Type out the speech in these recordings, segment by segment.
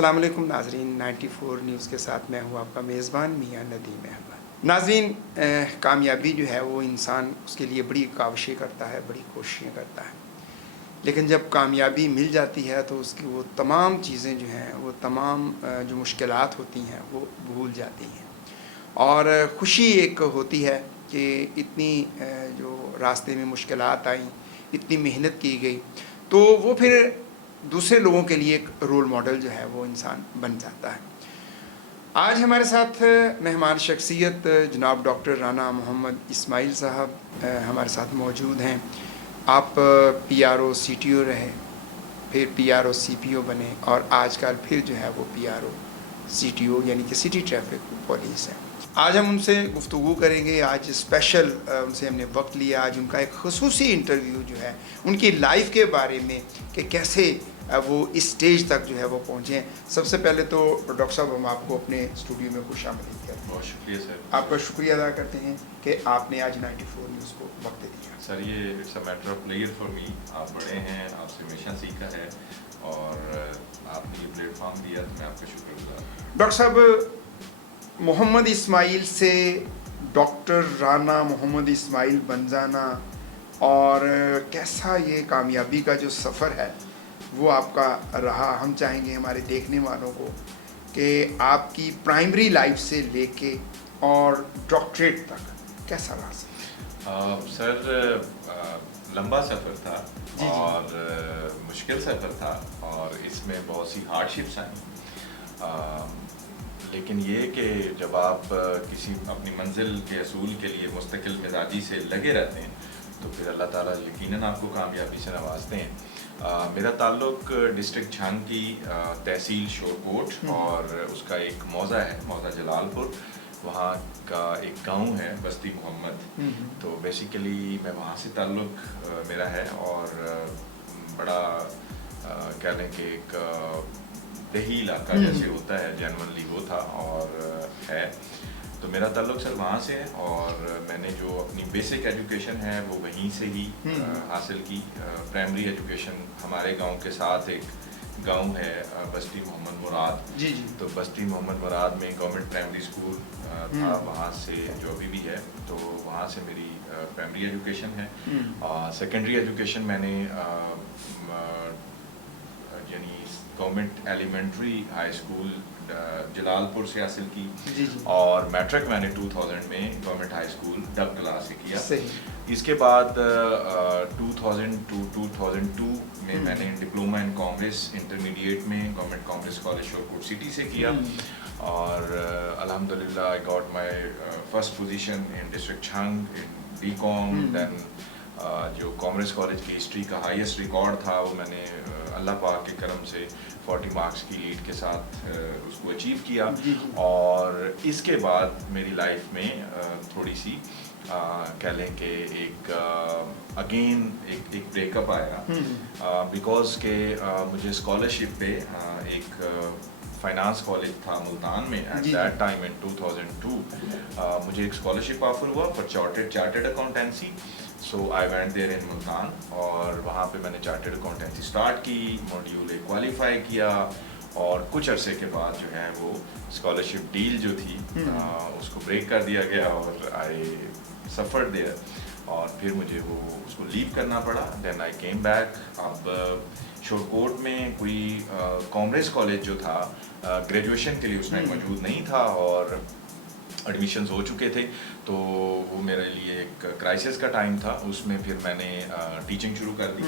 السلام علیکم ناظرین، 94 نیوز کے ساتھ میں ہوں آپ کا میزبان میاں ندیم احمد۔ ناظرین، کامیابی جو ہے وہ انسان اس کے لیے بڑی کاوشیں کرتا ہے، بڑی کوششیں کرتا ہے، لیکن جب کامیابی مل جاتی ہے تو اس کی وہ تمام چیزیں جو ہیں، وہ تمام جو مشکلات ہوتی ہیں وہ بھول جاتی ہیں، اور خوشی ایک ہوتی ہے کہ اتنی جو راستے میں مشکلات آئیں، اتنی محنت کی گئی، تو وہ پھر دوسرے لوگوں کے لیے ایک رول ماڈل جو ہے وہ انسان بن جاتا ہے۔ آج ہمارے ساتھ مہمان شخصیت جناب ڈاکٹر رانا محمد اسماعیل صاحب ہمارے ساتھ موجود ہیں۔ آپ P R O C T O رہے، پھر پی آر او سی پی او بنے، اور آج کل پھر جو ہے وہ P R O C T O یعنی کہ سٹی ٹریفک پولیس ہے۔ آج ہم ان سے گفتگو کریں گے۔ آج اسپیشل ان سے ہم نے وقت لیا، آج ان کا ایک خصوصی انٹرویو جو ہے ان کی لائف کے بارے میں کہ کیسے وہ اس اسٹیج تک جو ہے وہ پہنچے ہیں۔ سب سے پہلے تو ڈاکٹر صاحب ہم آپ کو اپنے اسٹوڈیو میں خوش آمدید کرتے ہیں۔ بہت شکریہ سر، آپ کا شکریہ ادا کرتے ہیں کہ آپ نے آج 94 نیوز کو وقت دیا۔ سر یہ it's a matter of pleasure for me, آپ بڑے ہیں، آپ سے ہمیشہ سیکھا ہے، اور آپ نے یہ پلیٹ فارم دیا تو میں آپ کا شکر گزار ہوں۔ ڈاکٹر صاحب، محمد اسماعیل سے ڈاکٹر رانا محمد اسماعیل بن جانا، اور کیسا یہ کامیابی کا جو سفر ہے وہ آپ کا رہا، ہم چاہیں گے ہمارے دیکھنے والوں کو کہ آپ کی پرائمری لائف سے لے کے اور ڈاکٹریٹ تک کیسا رہا؟ سر لمبا سفر تھا جی اور مشکل سفر تھا، اور اس میں بہت سی ہارڈ شپس آئیں، لیکن یہ کہ جب آپ کسی اپنی منزل کے اصول کے لیے مستقل مزاجی سے لگے رہتے ہیں تو پھر اللہ تعالیٰ یقیناً آپ کو کامیابی سے نوازتے ہیں۔ میرا تعلق ڈسٹرکٹ جھنگ کی تحصیل شورکوٹ اور اس کا ایک موضع ہے، موضع جلال پور، وہاں کا ایک گاؤں ہے بستی محمد، تو بیسیکلی میں وہاں سے تعلق میرا ہے، اور بڑا کہہ لیں کہ ایک دیہی علاقہ جیسے ہوتا ہے جنرلی وہ تھا اور ہے، تو میرا تعلق سر وہاں سے ہے، اور میں نے جو اپنی بیسک ایجوکیشن ہے وہ وہیں سے ہی حاصل کی۔ پرائمری ایجوکیشن ہمارے گاؤں کے ساتھ ایک گاؤں ہے بستی محمد مراد، جی جی، تو بستی محمد مراد میں گورنمنٹ پرائمری اسکول تھا، وہاں سے جو ابھی بھی ہے، تو وہاں سے میری پرائمری ایجوکیشن ہے۔ سیکنڈری ایجوکیشن میں نے یعنی گورنمنٹ ایلیمنٹری ہائی اسکول جلال پور سے حاصل کی، اور میٹرک میں نے 2000 میں گورنمنٹ ہائی اسکول ڈب کلاس سے کیا۔ اس کے بعد 2002 میں نے ڈپلومہ ان کامرس انٹرمیڈیٹ میں government commerce college Shorkot city سے کیا، اور الحمدللہ I got my first position in district Jhang in B com. Then جو کامرس کالج کی ہسٹری کا ہائیسٹ ریکارڈ تھا وہ میں نے اللہ پاک کے کرم سے 40 مارکس کی لیڈ کے ساتھ اس کو اچیو کیا، اور اس کے بعد میری لائف میں تھوڑی سی کہہ لیں کہ ایک اگین ایک بریک اپ آیا، بیکاز کہ مجھے اسکالرشپ پہ ایک فائنانس کالج تھا ملتان میں ایٹ دیٹ ٹائم ان 2002، مجھے ایک اسکالرشپ آفر ہوا for chartered accountancy, so I went there in Multan, اور وہاں پہ میں نے چارٹرڈ اکاؤنٹینسی اسٹارٹ کی، ماڈیول کوالیفائی کیا، اور کچھ عرصے کے بعد جو ہے وہ اسکالرشپ ڈیل جو تھی اس کو بریک کر دیا گیا، اور آئی سفر دیئر، اور پھر مجھے وہ اس کو لیو کرنا پڑا۔ دین آئی کیم بیک۔ اب شورکوٹ میں کوئی کامرس کالج جو تھا گریجویشن کے لیے اس میں موجود نہیں تھا، اور ایڈمیشنز ہو چکے تھے، تو وہ میرے لیے ایک کرائسس کا ٹائم تھا۔ اس میں پھر میں نے ٹیچنگ شروع کر دی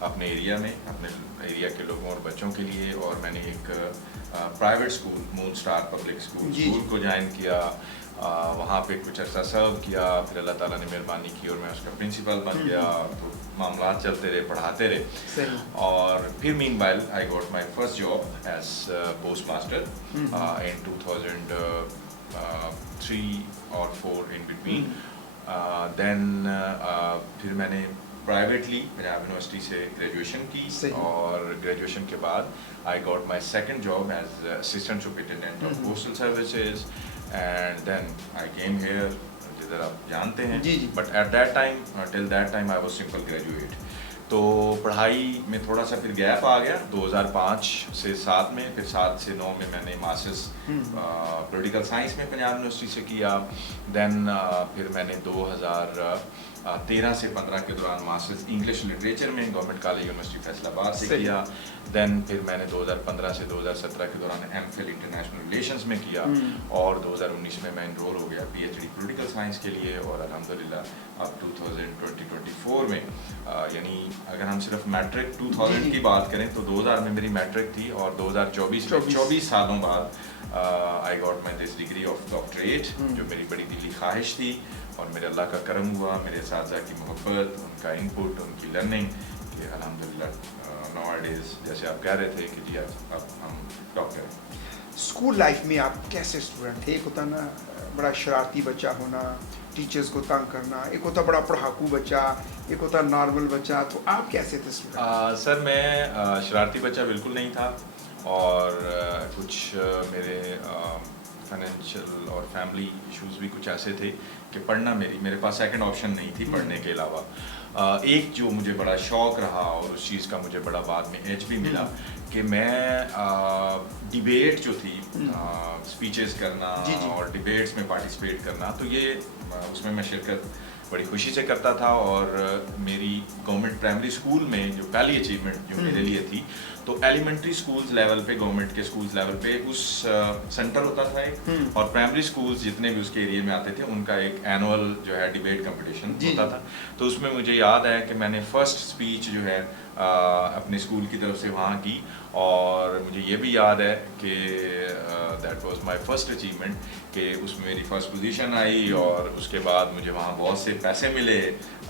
اپنے ایریا میں، اپنے ایریا کے لوگوں اور بچوں کے لیے، اور میں نے ایک پرائیویٹ اسکول مون اسٹار پبلک اسکول کو جوائن کیا، وہاں پہ کچھ عرصہ سرو کیا، پھر اللہ تعالیٰ نے مہربانی کی اور میں اس کا پرنسپل بن گیا، تو معاملات چلتے رہے، پڑھاتے رہے، اور پھر meanwhile I got my first job as postmaster in 2003 اور 4 ان بٹوین۔ دین پھر میں نے پرائیویٹلی پنجاب یونیورسٹی سے گریجویشن کی، اور گریجویشن کے بعد I got my second job as assistant superintendent of postal services, and then I came here, جدھر آپ جانتے ہیں، but at that time till that time I was simple graduate. تو پڑھائی میں تھوڑا سا پھر گیپ آ گیا 2005 سے 7 میں، پھر 7 سے 9 میں میں نے ماسٹرس پولیٹیکل سائنس میں پنجاب یونیورسٹی سے کیا. دین پھر میں نے 2013 سے 15 کے دوران ماسٹرس انگلش لٹریچر میں گورنمنٹ کالج یونیورسٹی فیصل آباد سے کیا. دین پھر میں نے 2015 سے 2017 کے دوران ایم فل انٹرنیشنل ریلیشنز میں کیا، اور 2019 میں انرول ہو گیا P H D political science کے لیے. اور الحمدللہ اب 2024 میں یعنی اگر ہم صرف میٹرک 2000 کی بات کریں تو 2000 میں میری میٹرک تھی، اور 2024 میں 24 سالوں بعد I got my this degree of doctorate, جو میری بڑی دلی خواہش تھی. اور میرے اللہ کا کرم ہوا، میرے اساتذہ کی محبت، ان کا انپٹ، ان کی لرننگ، کہ الحمدللہ ناؤ ڈیز جیسے آپ کہہ رہے تھے کہ جی اب ہم ڈاکٹر ہیں. اسکول لائف میں آپ کیسے اسٹوڈنٹ تھے؟ ایک ہوتا نا بڑا شرارتی بچہ ہونا، ٹیچرز کو تنگ کرنا، ایک ہوتا بڑا پڑھاکو بچہ، ایک ہوتا نارمل بچہ، تو آپ کیسے تھے اسٹوڈنٹ؟ سر میں شرارتی بچہ بالکل نہیں تھا، اور کچھ میرے فائنینشیل اور فیملی ایشوز بھی کچھ ایسے تھے کہ پڑھنا میرے پاس سیکنڈ آپشن نہیں تھی پڑھنے کے علاوہ. ایک جو مجھے بڑا شوق رہا، اور اس چیز کا مجھے بڑا بعد میں ایج بھی ملا، کہ میں ڈیبیٹ جو تھی، اسپیچز کرنا اور ڈیبیٹس میں پارٹیسپیٹ کرنا، تو یہ اس میں شرکت بڑی خوشی سے کرتا تھا. اور میری گورنمنٹ پرائمری اسکول میں جو پہلی اچیومنٹ جو میرے لیے تھی، تو ایلیمنٹری اسکولز لیول پہ، گورنمنٹ کے اسکولز لیول پہ اس سینٹر ہوتا تھا ایک، اور پرائمری اسکولز جتنے بھی اس کے ایریے میں آتے تھے ان کا ایک اینول جو ہے ڈیبیٹ کمپٹیشن ہوتا تھا. تو اس میں مجھے یاد ہے کہ میں نے فرسٹ اسپیچ جو ہے اپنے اسکول کی طرف سے وہاں کی، اور مجھے یہ بھی یاد ہے کہ that was my first achievement, کہ اس میں میری فرسٹ پوزیشن آئی، اور اس کے بعد مجھے وہاں بہت سے پیسے ملے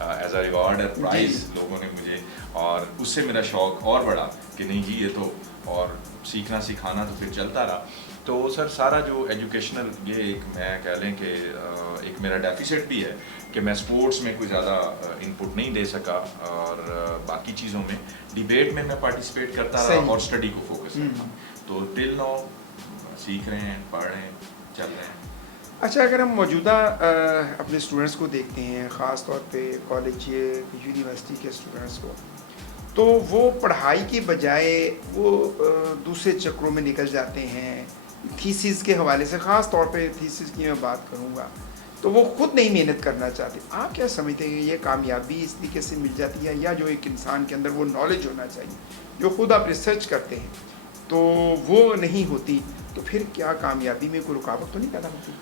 ایز اے ریوارڈ اور پرائز لوگوں نے مجھے، اور اس سے میرا شوق اور بڑھا کہ نہیں جی یہ تو، اور سیکھنا سکھانا تو پھر چلتا رہا. تو سر سارا جو ایجوکیشنل، یہ ایک میں کہہ لیں کہ ایک میرا ڈیفیسٹ بھی ہے کہ میں اسپورٹس میں کوئی زیادہ انپٹ نہیں دے سکا، اور باقی چیزوں میں ڈیبیٹ میں پارٹیسپیٹ کرتا رہا اور اسٹڈی کو فوکس کرتا. تو ٹل نو سیکھ رہے ہیں، پڑھ رہے ہیں، چل رہے ہیں. اچھا، اگر ہم موجودہ اپنے اسٹوڈنٹس کو دیکھتے ہیں، خاص طور پہ کالج یونیورسٹی کے اسٹوڈنٹس کو، تو وہ پڑھائی کے بجائے وہ دوسرے چکروں میں نکل جاتے ہیں. تھیسز کے حوالے سے، خاص طور پہ تھیسز کی میں بات کروں گا، تو وہ خود نہیں محنت کرنا چاہتے. آپ کیا سمجھتے ہیں یہ کامیابی اس طریقے سے مل جاتی ہے، یا جو ایک انسان کے اندر وہ نالج ہونا چاہیے، جو خود آپ ریسرچ کرتے ہیں، تو وہ نہیں ہوتی، تو پھر کیا کامیابی میں کوئی رکاوٹ تو نہیں پیدا ہوتی؟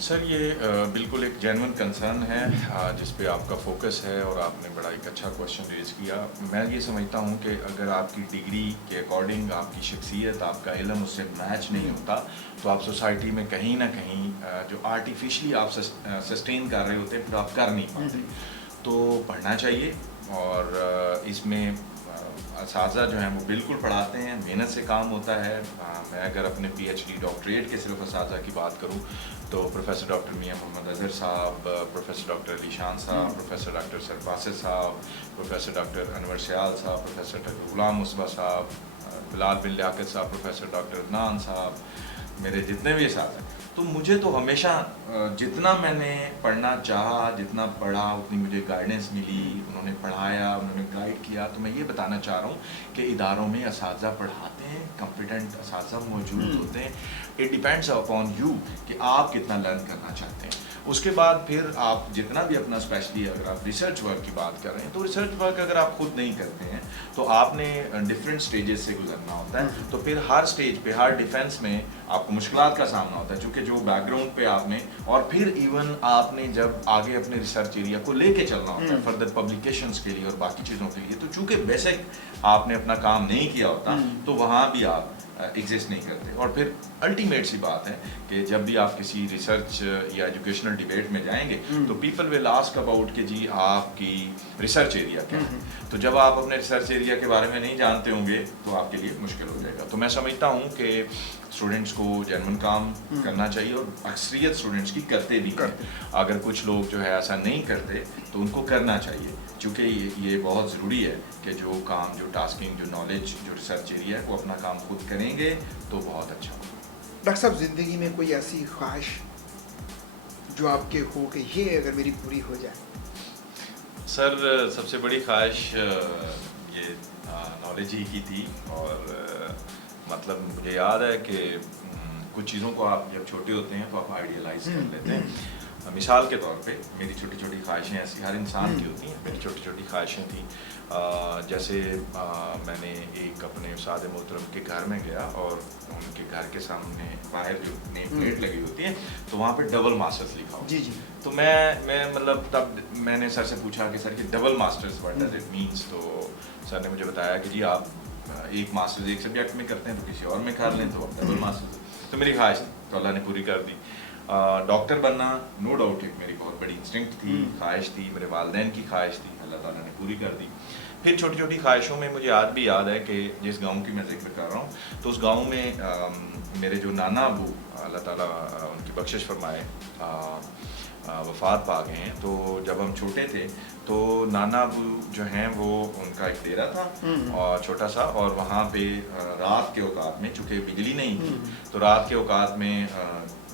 سر یہ بالکل ایک جینون کنسرن ہے جس پہ آپ کا فوکس ہے، اور آپ نے بڑا ایک اچھا کوشچن ریز کیا. میں یہ سمجھتا ہوں کہ اگر آپ کی ڈگری کے اکارڈنگ آپ کی شخصیت، آپ کا علم اس سے میچ نہیں ہوتا، تو آپ سوسائٹی میں کہیں نہ کہیں جو آرٹیفیشلی آپ سسٹین کر رہے ہوتے ہیں، پھر آپ کر نہیں پاتے. تو پڑھنا چاہیے، اور اس میں اساتذہ جو ہیں وہ بالکل پڑھاتے ہیں، محنت سے کام ہوتا ہے. میں اگر اپنے پی ایچ ڈی ڈاکٹریٹ کے صرف اساتذہ کی بات کروں تو پروفیسر ڈاکٹر میاں محمد اظہر صاحب، پروفیسر ڈاکٹر علی شان صاحب، پروفیسر ڈاکٹر سرباسط صاحب، پروفیسر ڈاکٹر انور سیال صاحب، پروفیسر ڈاکٹر غلام مصباح صاحب، بلال بن لیاقت صاحب، پروفیسر ڈاکٹر عدنان صاحب، میرے جتنے بھی اساتذہ، تو مجھے تو ہمیشہ جتنا میں نے پڑھنا چاہا، جتنا پڑھا، اتنی مجھے گائیڈنس ملی. انہوں نے پڑھایا، انہوں نے گائیڈ کیا. تو میں یہ بتانا چاہ رہا ہوں کہ اداروں میں اساتذہ پڑھاتے ہیں، کمپیٹنٹ اساتذہ موجود ہوتے ہیں. اٹ ڈیپینڈس اپون یو کہ آپ کتنا لرن کرنا چاہتے ہیں. اس کے بعد پھر آپ جتنا بھی اپنا اسپیشلی اگر آپ ریسرچ ورک کی بات کر رہے ہیں، تو ریسرچ ورک اگر آپ خود نہیں کرتے ہیں تو آپ نے ڈفرینٹ اسٹیجز سے گزرنا ہوتا ہے. تو پھر ہر اسٹیج پہ، ہر ڈیفینس میں آپ کو مشکلات کا سامنا ہوتا ہے، چونکہ جو بیک گراؤنڈ پہ آپ نے، اور پھر ایون آپ نے جب آگے اپنے ریسرچ ایریا کو لے کے چلنا ہوتا ہے فردر پبلیکیشنس کے لیے اور باقی چیزوں کے لیے، تو چونکہ بیسک آپ نے اپنا کام نہیں کیا ہوتا، تو وہاں بھی آپ ایگزسٹ نہیں کرتے. اور پھر الٹیمیٹ سی بات ہے کہ جب بھی آپ کسی ریسرچ یا ایجوکیشنل ڈیبیٹ میں جائیں گے تو پیپل ول آسک اباؤٹ کہ جی آپ کی ریسرچ ایریا کیا ہے. تو جب آپ اپنے ریسرچ ایریا کے بارے میں نہیں جانتے ہوں گے تو آپ کے لیے مشکل ہو جائے گا. تو میں سمجھتا ہوں کہ اسٹوڈنٹس کو جینون کام کرنا چاہیے، اور اکثریت اسٹوڈنٹس کی کرتے بھی ہیں. اگر کچھ لوگ جو ہے ایسا نہیں کرتے تو ان کو کرنا چاہیے، چونکہ یہ بہت ضروری ہے کہ جو کام، جو ٹاسکنگ، جو نالج، جو ریسرچ ایریا ہے، وہ اپنا کام خود کریں گے تو بہت اچھا ہوگا. ڈاکٹر صاحب، زندگی میں کوئی ایسی خواہش جو آپ کے ہو کہ یہ اگر میری پوری ہو جائے؟ سر سب سے بڑی خواہش یہ نالج ہی کی تھی، اور مطلب مجھے یاد ہے کہ کچھ چیزوں کو آپ جب چھوٹے ہوتے ہیں تو آپ آئیڈیلائز کر لیتے ہیں. مثال کے طور پہ میری چھوٹی چھوٹی خواہشیں ایسی ہر انسان کی ہوتی ہیں، میری چھوٹی چھوٹی خواہشیں تھیں. جیسے میں نے ایک اپنے استاد محترم کے گھر میں گیا اور ان کے گھر کے سامنے باہر جو نیم پلیٹ لگی ہوتی ہے تو وہاں پہ ڈبل ماسٹرز لکھا ہوا. جی. تو میں مطلب تب میں نے سر سے پوچھا کہ سر یہ double masters what does it means. تو سر نے مجھے بتایا کہ جی آپ ایک ماسٹرز ایک سبجیکٹ میں کرتے ہیں تو کسی اور میں کر لیں تو ڈبل ماسٹرز. تو میری خواہش تھی تو اللہ نے پوری کر دی. ڈاکٹر بننا نو ڈاؤٹ ایک میری بہت بڑی انسٹنکٹ تھی، خواہش تھی، میرے والدین کی خواہش تھی، اللہ تعالیٰ نے پوری کر دی. پھر چھوٹی چھوٹی خواہشوں میں مجھے آج بھی یاد ہے کہ جس گاؤں کی میں ذکر کر رہا ہوں تو اس گاؤں میں میرے جو نانا ابو اللہ تعالیٰ ان کی بخشش فرمائے وفات پا گئے ہیں. تو جب ہم چھوٹے تھے تو نانا ابو جو ہیں وہ ان کا ایک ڈیرا تھا اور چھوٹا سا، اور وہاں پہ رات کے اوقات میں چونکہ بجلی نہیں تھی تو رات کے اوقات میں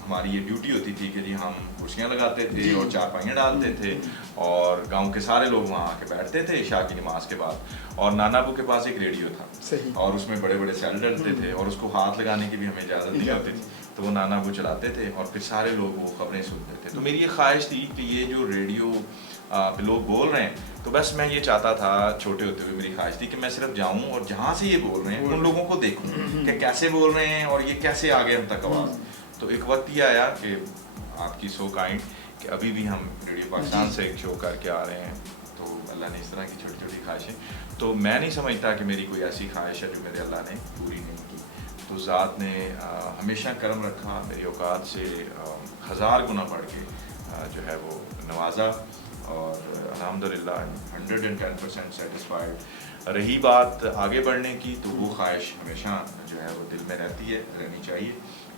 ہماری یہ ڈیوٹی ہوتی تھی کہ جی ہم کرسیاں لگاتے تھے اور چارپائیاں ڈالتے تھے اور گاؤں کے سارے لوگ وہاں آ کے بیٹھتے تھے عشاء کی نماز کے بعد. اور نانا ابو کے پاس ایک ریڈیو تھا اور اس میں بڑے بڑے سیل ڈلتے تھے اور اس کو ہاتھ لگانے کی بھی ہمیں اجازت نہیں ہوتی تھی. تو وہ نانا ابو چلاتے تھے اور پھر سارے لوگ وہ خبریں سنتے تھے. تو میری یہ خواہش تھی کہ یہ جو ریڈیو پہ لوگ بول رہے ہیں تو بس میں یہ چاہتا تھا چھوٹے ہوتے ہوئے میری خواہش تھی کہ میں صرف جاؤں اور جہاں سے یہ بول رہے ہیں ان لوگوں کو دیکھوں کہ کیسے بول رہے ہیں اور یہ کیسے آگے ہم تک آواز. تو ایک وقت یہ آیا کہ آپ کی سو کائنڈ کہ ابھی بھی ہم ریڈیو پاکستان سے ایک شو کر کے آ رہے ہیں. تو اللہ نے اس طرح کی چھوٹی چھوٹی خواہشیں، تو میں نہیں سمجھتا کہ میری کوئی ایسی خواہش ہے جو میرے اللہ نے پوری نہیں کی. تو ذات نے ہمیشہ کرم رکھا، میری اوقات سے 1000 گنا بڑھ کے جو ہے وہ نوازا اور الحمدللہ 110% سیٹسفائڈ. رہی بات آگے بڑھنے کی تو وہ خواہش ہمیشہ جو ہے وہ دل میں رہتی ہے، رہنی چاہیے.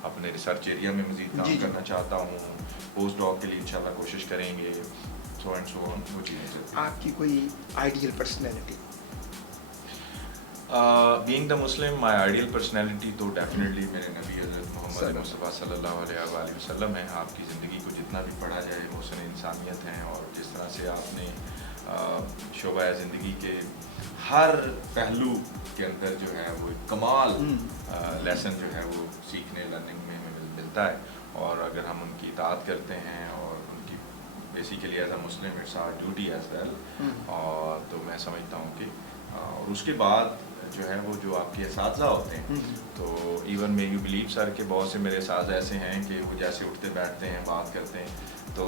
اپنے ریسرچ ایریا میں مزید کام کرنا چاہتا ہوں، پوسٹ ڈاک کے لیے انشاءاللہ کوشش کریں گے، سو اینڈ سو آن. وہ چیزیں آپ کی کوئی ideal personality? Being the Muslim my ideal personality تو ڈیفینیٹلی میرے نبی حضرت محمد مصطفیٰ صلی اللہ علیہ وآلہ وسلم ہے. آپ کی زندگی کو جتنا بھی پڑھا جائے محسن انسانیت ہیں، اور جس طرح سے آپ نے شعبہ زندگی کے ہر پہلو کے اندر جو ہے وہ ایک کمال لیسن جو ہے وہ سیکھنے لرننگ میں ہمیں ملتا ہے. اور اگر ہم ان کی اطاعت کرتے ہیں اور ان کی basically as a Muslim it's our duty as well. اور تو میں سمجھتا ہوں کہ اور اس کے بعد جو ہے وہ جو آپ کے اساتذہ ہوتے ہیں تو ایون مے یو بلیو سر کہ بہت سے میرے اساتذہ ایسے ہیں کہ وہ جیسے اٹھتے بیٹھتے ہیں بات کرتے ہیں تو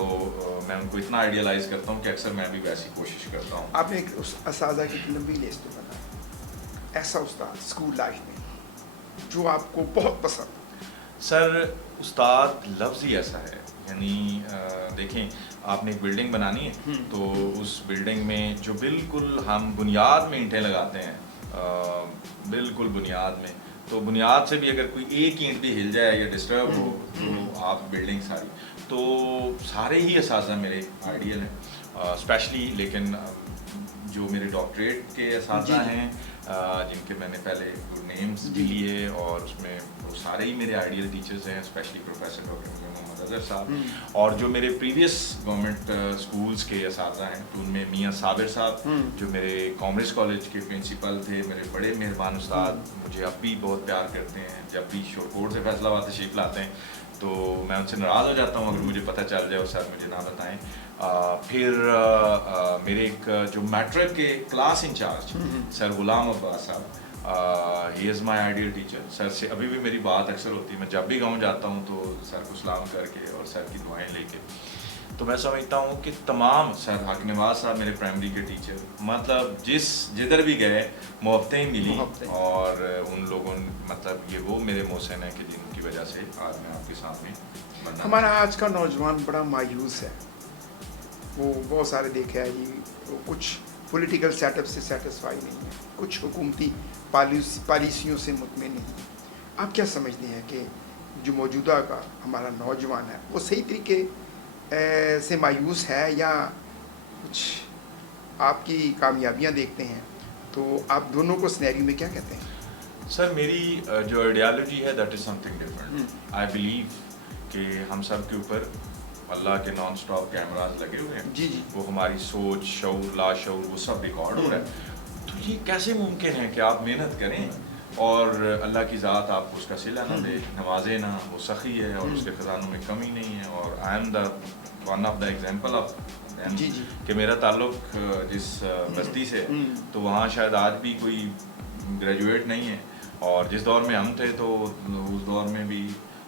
میں ان کو اتنا آئیڈیلائز کرتا ہوں کہ اکثر میں بھی ویسی کوشش کرتا ہوں. آپ نے ایک اساتذہ کی لمبی لسٹ بتایا، ایسا استاد اسکول لائف میں جو آپ کو بہت پسند؟ سر استاد لفظ ہی ایسا ہے، یعنی دیکھیں آپ نے ایک بلڈنگ بنانی ہے تو اس بلڈنگ میں جو بالکل ہم بنیاد میں اینٹیں لگاتے ہیں بالکل بنیاد میں، تو بنیاد سے بھی اگر کوئی ایک اینٹ بھی ہل جائے یا ڈسٹرب ہو تو آپ بلڈنگ ساری. تو سارے ہی اساتذہ میرے آئیڈیل ہیں اسپیشلی، لیکن جو میرے ڈاکٹریٹ کے اساتذہ ہیں جن کے میں نے پہلے نیمز بھی لیے اور اس میں وہ سارے ہی میرے آئیڈیل ٹیچرز ہیں، اسپیشلی پروفیسر ڈاکٹر محمد اظہر صاحب. اور جو میرے پریویس گورنمنٹ اسکولس کے اساتذہ ہیں تو ان میں میاں صابر صاحب جو میرے کامرس کالج کے پرنسپل تھے، میرے بڑے مہربان استاد، مجھے اب بھی بہت پیار کرتے ہیں. جب بھی شورکوٹ سے فیصل آباد تشریف لاتے ہیں تو میں ان سے ناراض ہو جاتا ہوں اگر مجھے پتہ چل جائے اور سر مجھے نہ بتائیں. پھر میرے ایک جو میٹرک کے کلاس انچارج سر غلام عباس صاحب، ہی از مائی آئیڈیل ٹیچر. سر سے ابھی بھی میری بات اکثر ہوتی ہے، میں جب بھی گاؤں جاتا ہوں تو سر کو سلام کر کے اور سر کی دعائیں لے کے. تو میں سمجھتا ہوں کہ تمام سر حق نواز صاحب میرے پرائمری کے ٹیچر، مطلب جدھر بھی گئے محبتیں ملی اور ان لوگوں مطلب یہ وہ میرے محسن ہیں کہ جن کی وجہ سے آج میں آپ کے سامنے. ہمارا آج کا نوجوان بڑا مایوس ہے، وہ بہت سارے دیکھے ہیں جی، وہ کچھ پولیٹیکل سیٹ اپ سے سیٹسفائی نہیں ہے، کچھ حکومتی پالیسیوں سے مطمئن نہیں ہے. آپ کیا سمجھتے ہیں کہ جو موجودہ کا ہمارا نوجوان ہے وہ صحیح طریقے سے مایوس ہے یا کچھ آپ کی کامیابیاں دیکھتے ہیں تو آپ دونوں کو سنیریو میں کیا کہتے ہیں؟ سر میری جو آئیڈیالوجی ہے that is some thing different. I believe کہ ہم سب کے اوپر اللہ کے نان سٹاپ کیمراز لگے ہوئے ہیں. جی جی. وہ ہماری سوچ، شعور، لاشعور، وہ سب ریکارڈ ہو رہا ہے. تو یہ کیسے ممکن ہے کہ آپ محنت کریں اور اللہ کی ذات آپ کو اس کا صلہ نہ دے، نوازے نہ. وہ سخی ہے اور اس کے خزانوں میں کمی نہیں ہے. اور I am the one of the example of جی جی. کہ میرا تعلق جس بستی سے تو وہاں شاید آج بھی کوئی گریجویٹ نہیں ہے. اور جس دور میں ہم تھے تو اس دور میں بھی،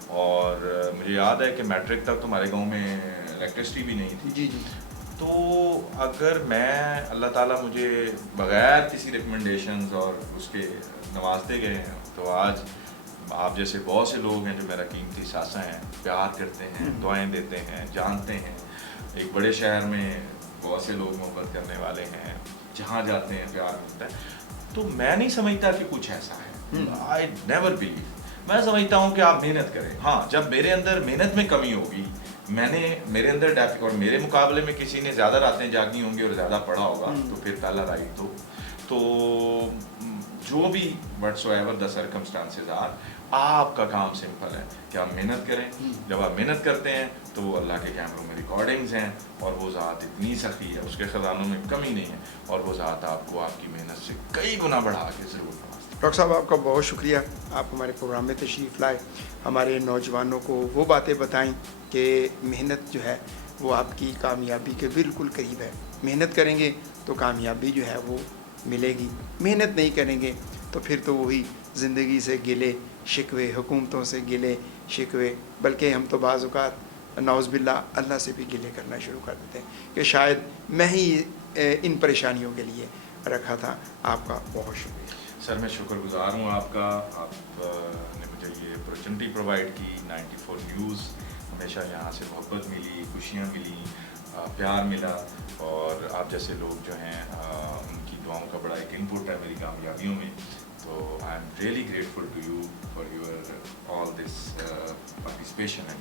اور مجھے یاد ہے کہ میٹرک تک تو ہمارے گاؤں میں الیکٹرسٹی بھی نہیں تھی. جی جی. تو اگر میں اللہ تعالیٰ مجھے بغیر کسی ریکمنڈیشنز اور اس کے نوازتے گئے ہیں تو آج آپ جیسے بہت سے لوگ ہیں جو میرا قیمتی ساسا ہیں، پیار کرتے ہیں، دعائیں دیتے ہیں، جانتے ہیں. ایک بڑے شہر میں بہت سے لوگ محبت کرنے والے ہیں، جہاں جاتے ہیں پیار ملتا ہے. تو میں نہیں سمجھتا کہ کچھ ایسا ہے. I never blue. میں سمجھتا ہوں کہ آپ محنت کریں. ہاں، جب میرے اندر محنت میں کمی ہوگی، میرے اندر اور میرے مقابلے میں کسی نے زیادہ راتیں جاگی ہوں گی اور زیادہ پڑھا ہوگا تو پھر پہلا رائٹ تو جو بھی whatever the circumstances are, آپ کا کام سمپل ہے کہ آپ محنت کریں. جب آپ محنت کرتے ہیں تو وہ اللہ کے کیمروں میں ریکارڈنگز ہیں اور وہ ذات اتنی سخی ہے، اس کے خزانوں میں کمی نہیں ہے، اور وہ ذات آپ کو آپ کی محنت سے کئی گنا بڑھا کے ضرور نوازے. ڈاکٹر صاحب آپ کا بہت شکریہ، آپ ہمارے پروگرام میں تشریف لائے، ہمارے نوجوانوں کو وہ باتیں بتائیں کہ محنت جو ہے وہ آپ کی کامیابی کے بالکل قریب ہے. محنت کریں گے تو کامیابی جو ہے وہ ملے گی. محنت نہیں کریں گے تو پھر تو وہی زندگی سے گلے شکوے، حکومتوں سے گلے شکوے، بلکہ ہم تو بعض اوقات نعوذ باللہ اللہ سے بھی گلے کرنا شروع کر دیتے ہیں کہ شاید میں ہی ان پریشانیوں کے لیے رکھا تھا. آپ کا بہت شکریہ. سر میں شکر گزار ہوں آپ کا. آپ نے مجھے یہ اپرچونٹی پرووائڈ کی. 94 نیوز ہمیشہ یہاں سے محبت ملی، خوشیاں ملی، پیار ملا، اور آپ جیسے لوگ جو ہیں ان کی دعاؤں کا بڑا ایک انپٹ ہے میری کامیابیوں میں. تو I am really grateful to you for your all this participation.